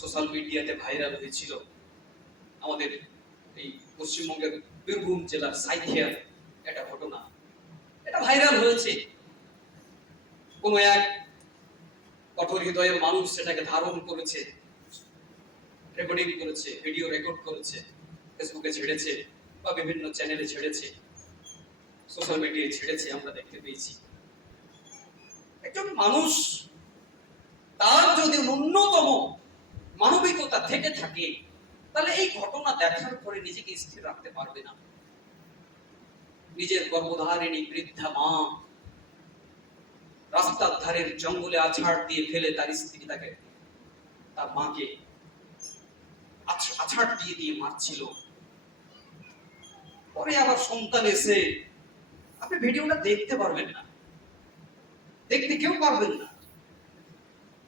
Social মিডিয়াতে viral হয়েছিল আমাদের এই পশ্চিমবঙ্গের বীরভূম জেলার সাইথিয়ার একটা ঘটনা। এটা ভাইরাল হয়েছে, কোন এক কঠোর হৃদয়ের মানুষ সেটাকে ধারণ করেছে, রেকর্ডিং করেছে, ভিডিও রেকর্ড করেছে, ফেসবুকে ছেড়েছে বা বিভিন্ন চ্যানেলে ছেড়েছে, সোশ্যাল মিডিয়ায় ছেড়েছে, আমরা দেখতে পেয়েছি। একজন মানুষ তার যদি ন্যূনতম মানবিকতা থেকে থাকে তাহলে এই ঘটনা দেখার পরে নিজেকে স্থির রাখতে পারবে না। নিজের গর্ভধারিণী বৃদ্ধা মা রাস্তার ধারের জঙ্গলে আছাড় দিয়ে ফেলে তার স্ত্রী তার মাকে আছাড় দিয়ে দিয়ে মারছিল। পরে আবার সন্তান এসে, আপনি ভিডিওটা দেখতে পারবেন না, দেখতে কেউ পারবেন না।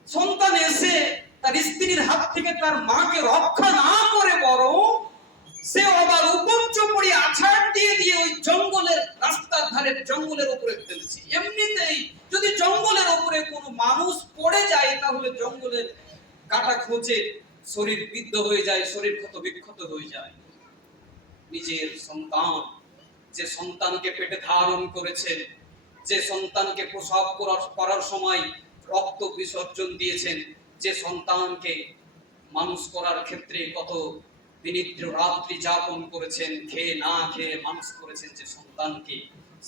সন্তান এসে তার স্ত্রীর হাত থেকে তার মাকে রক্ষা না করে বরং সে আবার উপর্য পড়ে আছাড় দিয়ে দিয়ে ওই জঙ্গলের রাস্তার ধারের জঙ্গলের উপরে ফেলেছে। এমনিতেই যদি জঙ্গলের উপরে কোনো মানুষ পড়ে যায় তাহলে জঙ্গলের কাটা খোঁচে শরীর বিদ্ধ হয়ে যায়, শরীর ক্ষত বিক্ষত হয়ে যায়। নিজের সন্তান, যে সন্তানকে পেটে ধারণ করেছেন, যে সন্তানকে প্রসব করার সময় রক্ত বিসর্জন দিয়েছেন, যে সন্তানকে মানুষ করার ক্ষেত্রে কত বিনিদ্র রাত্রি যাপন করেছেন, খেয়ে না খেয়ে মানুষ করেছেন যে সন্তানকে,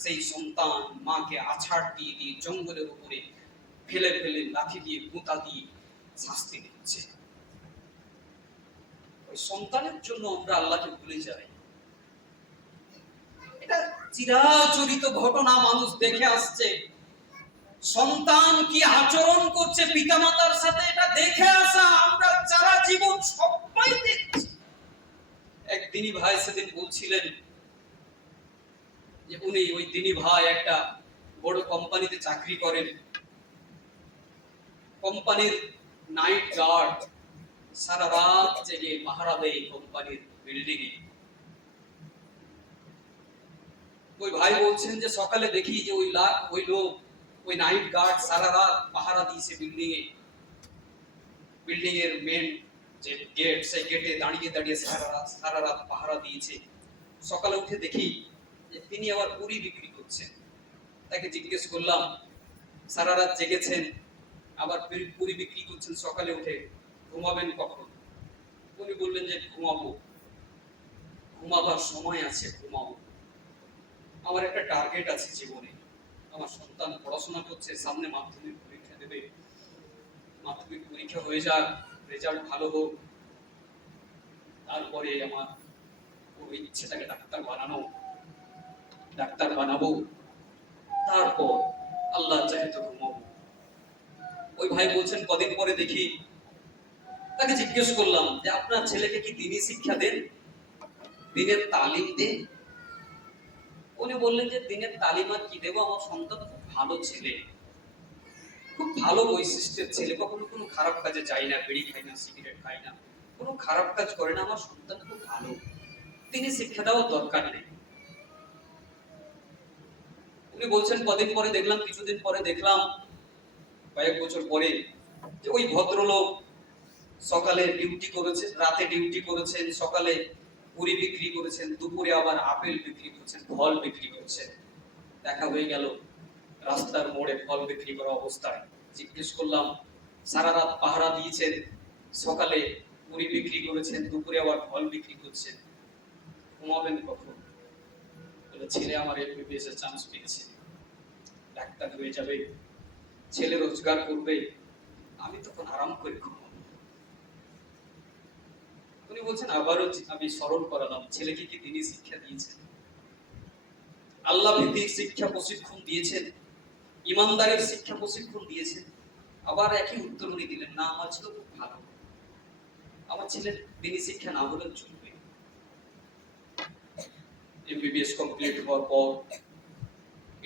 সেই সন্তান মাকে আছাড় দিয়ে দিয়ে জঙ্গলের উপরে ফেলে ফেলে লাঠি দিয়ে গুঁতা দিয়ে শাস্তি দিচ্ছে। ওই সন্তানের জন্য আমরা আল্লাহকে ভুলে যাই। এটা চিরাচরিত ঘটনা, মানুষ দেখে আসছে। সন্তান কি আচরণ করছে পিতামাতার সাথে এটা দেখে আসা আমরা সারা জীবন সবাই দেখছি। একদিনই ভাই সেদিন বলছিলেন যে উনি ওই দিনই ভাই একটা বড় কোম্পানিতে চাকরি করেন। কোম্পানির নাইট গার্ড সারা রাত জেগে পাহারা দেয় কোম্পানির বিল্ডিং এ। ওই ভাই বলছেন যে সকালে দেখি যে ওই লোক, ওই নাইট গার্ড সারা রাত পাহারা দিয়েছে বিল্ডিং এর মেন যে গেট, সেই গেটে দাঁড়িয়ে দাঁড়িয়ে সারা রাত পাহারা দিয়েছে। সকালে উঠে দেখি যে তিনি আবার পুরি বিক্রি করছেন। তাকে জিজ্ঞেস করলাম, সারা রাত জেগেছেন আবার পুরি বিক্রি করছেন, সকালে উঠে ঘুমাবেন কখন? উনি বললেন যে ঘুমাবার সময় আছে, ঘুমাবো। আমার একটা টার্গেট আছে জীবনে, আমার সন্তান পড়াশোনা করছে, সামনে মাধ্যমিক পরীক্ষা দেবে, মাধ্যমিক পরীক্ষা হয়ে যাক, রেজাল্ট ভালো হোক, তারপরে আমার ওই ইচ্ছেটাকে ডাক্তার বানাবো, তারপর আল্লাহ চাহে তো ঘুমাবো। ওই ভাই বলছেন কদিন পরে দেখি, তাকে জিজ্ঞেস করলাম যে আপনার ছেলেকে কি দ্বীনি শিক্ষা দেন, দ্বীনের তালিম দেন? উনি বললেন যে দ্বীনের তালিম আর কি দেবো, আমার সন্তান খুব ভালো ছেলে, খুব ভালো বৈশিষ্ট্যের ছেলে, কখনো কোনো খারাপ কাজে যায় না, বিড়ি খায় না, সিগারেট খায় না, কোনো খারাপ কাজ করে না, আমার সন্তান খুব ভালো, তিনি শিক্ষা দেওয়ার দরকার নেই। উনি বলছেন কদিন পরে দেখলাম, কিছুদিন পরে দেখলাম, কয়েক বছর পরে, যে ওই ভদ্রলোক সকালে ডিউটি করেছেন, রাতে ডিউটি করেছেন, সকালে পুরি বিক্রি করেছেন, দুপুরে আবার আপেল বিক্রি করছেন, ফল বিক্রি করছেন। দেখা হয়ে গেল রাস্তার মোড়ে ফল বিক্রি করা অবস্থায়। জিজ্ঞেস করলাম, সারা রাত পাহারা দিয়েছেন, সকালে পুরি বিক্রি করেছেন, দুপুরে আবার ফল বিক্রি করছেন, ঘুমাবেন কখন? বলে ছেলে আমার এমবিবিএস এর চান্স পেয়েছে, ডাক্তার হয়ে যাবে, ছেলে রোজগার করবে, আমি তখন আরাম করে ঘুমাবো। উনি বলছেন আবারও আমি স্মরণ করালাম, ছেলেকে কি তিনি শিক্ষা দিয়েছেন? আল্লাহ ভিত্তিক শিক্ষা প্রশিক্ষণ দিয়েছেন, ইমানদারের শিক্ষা প্রশিক্ষণ দিয়েছেন? আবার একই উত্তর উনি দিলেন, না আমার ছেলে খুব ভালো, আমার ছেলের দিনী শিক্ষা না হলেও চলবে। এমবিবিএস কমপ্লিট হওয়ার পর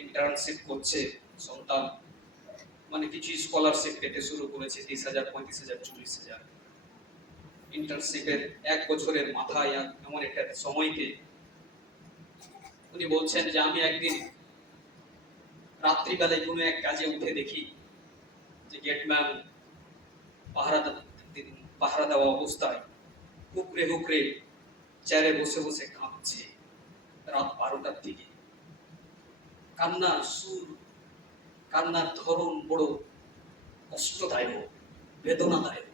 ইন্টার্নশিপ করছে সন্তান, মানে কিছু স্কলারশিপ পেতে শুরু করেছে, 30,000, 35,000, 40,000। ইন্টার্নশিপের 1 বছরের মাথায় এমন একটা সময়কে উনি বলছেন যে আমি একদিন রাত্রিবেলায় কোনো এক কাজে উঠে দেখি যে গেটম্যান পাহারা পাহারা দেওয়া অবস্থায় হুকরে হুকরে চেয়ারে বসে বসে কাঁদছে রাত 12টার দিকে। কান্নার সুর, কান্নার ধরন বড় কষ্টদায়ক, বেদনাদায়ক।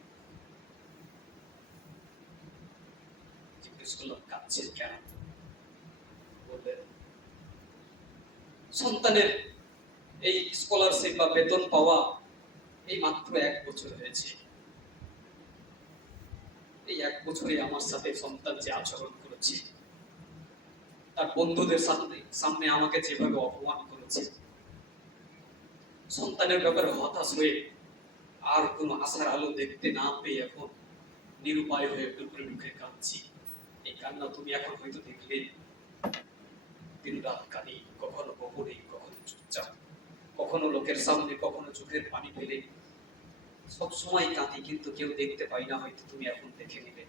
জিজ্ঞেস করলাম কাঁদছে কেন? বললেন সন্তানের এই স্কলারশিপ বা বেতন পাওয়া এই মাত্র 1 বছর হয়েছে। এই 1 বছরে আমার সাথে সন্তান যে আচরণ করেছে, তার বন্ধুদের সামনে আমাকে যেভাবে অপমান করেছে, সন্তানের ব্যাপারে হতাশ হয়ে আর কোনো আশার আলো দেখতে না পেয়ে এখন নিরুপায় হয়ে টুকরে টুকরে কাঁদছি। এই কান্না তুমি এখন হয়তো দেখলে। দিন রাত কাঁদি, কখনো গোপনে, কখনো চুপচাপ, কখনো লোকের সামনে, কখনো চোখের পানি ফেলে, সব সময় কাঁদি, কিন্তু কেউ দেখতে পাই না, হয়তো তুমি এখন দেখে নিলে।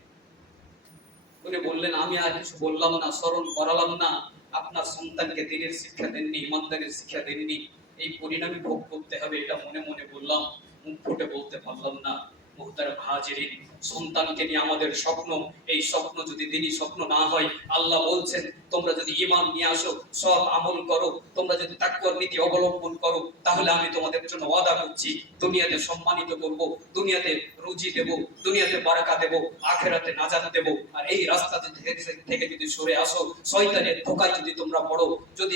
উনি বললেন আমি আর কিছু বললাম না, স্মরণ করালাম না, আপনার সন্তানকে দিনের শিক্ষা দেননি, ইমানদারের শিক্ষা দেননি, এই পরিণামই ভোগ করতে হবে, এটা মনে মনে বললাম, মুখ ফুটে বলতে পারলাম না। মুহতারাম হাজিরিন, সন্তানকে নিয়ে আমাদের স্বপ্ন, এই স্বপ্ন যদি দিনই স্বপ্ন না হয়, আল্লাহ বলছেন তোমরা যদি ঈমান নিয়ে আসো, সৎ আমল করো, তোমরা যদি তাকওয়ার নীতি অবলম্বন করো, তাহলে আমি তোমাদের জন্য ওয়াদা করছি দুনিয়াতে সম্মানিত করব, দুনিয়াতে রুজি দেব, দুনিয়াতে বারাকা দেব, আখিরাতে নাজাত দেব। আর এই রাস্তা থেকে যদি সরে আসো, শয়তানের ধোঁকায় যদি তোমরা পড়ো, যদি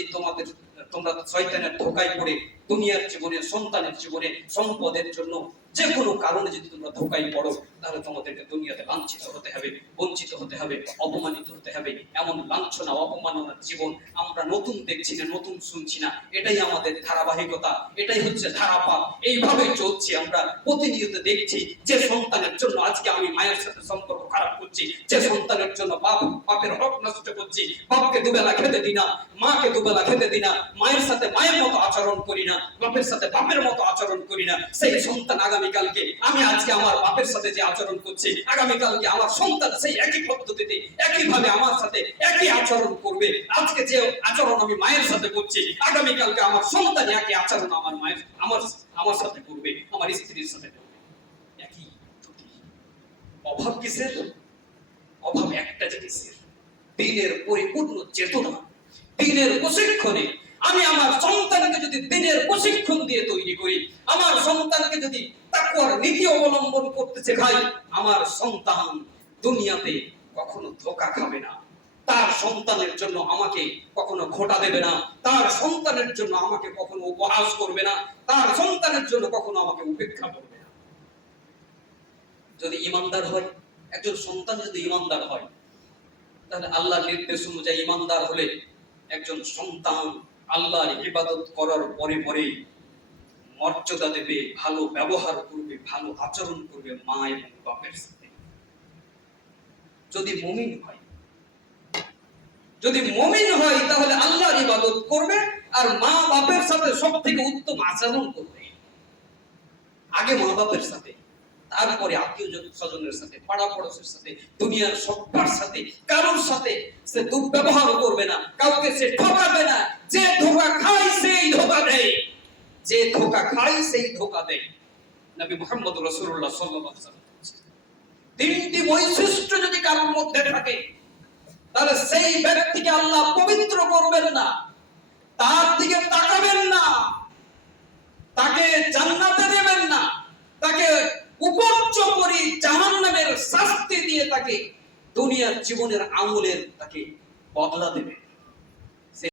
তোমরা শয়তানের ধোঁকায় পড়ে দুনিয়ার জীবনে, সন্তানের জীবনে, সম্পদের জন্য যে কোনো কারণে যদি তোমরা ধোঁকায় পড়ো, তাহলে তোমাদেরকে দুনিয়াতে লাঞ্ছিত হতে হবে, বঞ্চিত হতে হবে, অপমানিত হতে হবে। এমন লাঞ্ছনা, অপমাননার জীবন আমরা নতুন দেখছি না, নতুন শুনছি না, এটাই আমাদের ধারাবাহিকতা, এটাই হচ্ছে ধারাপাত। এইভাবে চলছি আমরা, প্রতিনিয়ত দেখছি যে সন্তানের জন্য আজকে আমি মায়ের সাথে সম্পর্ক খারাপ করছি, যে সন্তানের জন্য বাপের হক নষ্ট করছি, বাপকে দুবেলা খেতে দিই না, মাকে দুবেলা খেতে দিই না, মায়ের সাথে মায়ের মতো আচরণ করি না, বাপের সাথে বাপের মতো আচরণ করি না, সেই সন্তান আগামীকালকে আমি আজকে আমার বাপের সাথে যে আচরণ করছি, আগামীকালকে আমার সন্তান সেই একই পদ্ধতিতে একইভাবে আমার সাথে একই আচরণ করবে। আজকে যে আচরণ আমি মায়ের সাথে করছি, আগামীকালকে আমার সন্তান একই আচরণ আমার মায়ের আমার সাথে করবে, আমার স্ত্রীর সাথে করবে। একই পদ্ধতি। অভাব কিসের? অভাব একটা জিনিসের, দিনের পরিপূর্ণ চেতনা, দিনের প্রশিক্ষণে। আমি আমার সন্তানকে যদি দিনের প্রশিক্ষণ দিয়ে তৈরি করি, আমার সন্তানকে যদি তাকওয়ার নীতি অবলম্বন করতে শেখাই, আমার সন্তান দুনিয়াতে কখনো ধোঁকা খাবে না, তার সন্তানের জন্য আমাকে কখনো খোটা দেবে না, তার সন্তানের জন্য আমাকে কখনো উপহাস করবে না, তার সন্তানের জন্য কখনো আমাকে উপেক্ষা করবে না। যদি ইমানদার হয়, একজন সন্তান যদি ইমানদার হয়, তাহলে আল্লাহর নির্দেশ অনুযায়ী ইমানদার হলে একজন সন্তান আল্লাহর ইবাদত করার পরে পরে মর্যাদা দেবে, ভালো ব্যবহার করবে, ভালো আচরণ করবে মা এবং বাপের সাথে। যদি মুমিন হয়, যদি মুমিন হয়, তাহলে আল্লাহর ইবাদত করবে আর মা বাপের সাথে সবথেকে উত্তম আচরণ করবে। আগে মা বাপের সাথে, তারপরে আত্মীয় স্বজনের সাথে, পাড়া পড়োশের সাথে, দুনিয়ার সবার সাথে, কারোর সাথে সে দুর্ব্যবহার করবে না, কাউকে সে ঠকাবে না। যে ধোঁকা খায় সেই ধোঁকা দেয়, যে ধোঁকা খায় সেই ধোঁকা দেয়। নবী মুহাম্মদ রাসূলুল্লাহ সাল্লাল্লাহু আলাইহি ওয়াসাল্লাম তিনটি বৈশিষ্ট্য যদি কারোর মধ্যে থাকে, তাহলে সেই ব্যক্তিকে আল্লাহ পবিত্র করবেন না, তার দিকে তাকাবেন না, তাকে জান্নাতে দেবেন না, তাকে উপর্যুপরি জাহান্নামের শাস্তি দিয়ে তাকে দুনিয়ার জীবনের আমলের তাকে বদলা দেবে।